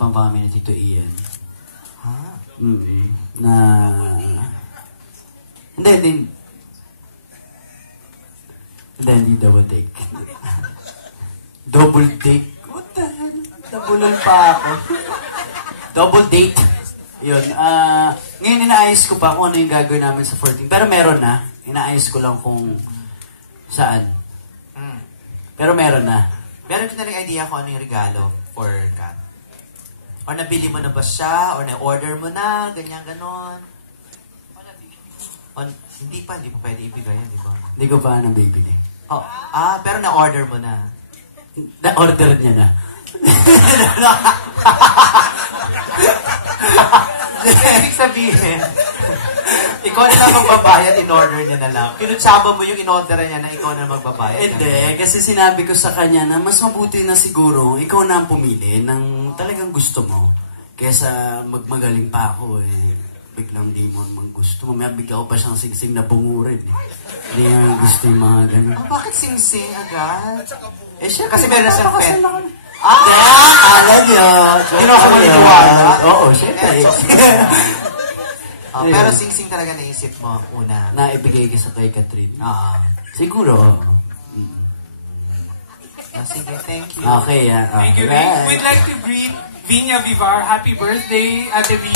pinag-uusapan pa kami ni Tito Ian. Ha? Na... Hindi double take. Double date? What the hell? Nabulan pa ako. Double date. Yun. Ngayon inaayos ko pa kung ano yung gagawin namin sa 14. Pero meron na. Inaayos ko lang kung saan. Pero meron na. Meron ka na rin idea kung ano yung regalo for Kat? Or nabili mo na ba siya? Or na-order mo na? Ganyan, ganon. Hindi pa pwede ibigay yan, di ba? Hindi ko pa nabibili. Oh, pero na-order mo na. Na-order niya na. Ibig sabihin, ikaw na lang magbabayad, in-order niya na lang. Pinutsaba mo yung in-order niya na ikaw na magbabayad. Hindi, kasi sinabi ko sa kanya na mas mabuti na siguro ikaw na ang pumili ng talagang gusto mo. Kesa magmagaling pa ako biglang di mo naman gusto. Mamaya bigla ko pa siyang singsing na bungurin. Hindi nga gusto yung mga ganun. Bakit singsing agad? Syempre, kasi meron na siyang pet. Kala niyo. Hindi ako maniniwala. Oo, syempre. Pero singsing talaga naisip mo una. Na ibigay ka sa kay Catherine. Siguro. Sige, thank you. Okay, Thank you, Ray. We'd like to greet Vinya Vivar. Happy birthday, Ate V.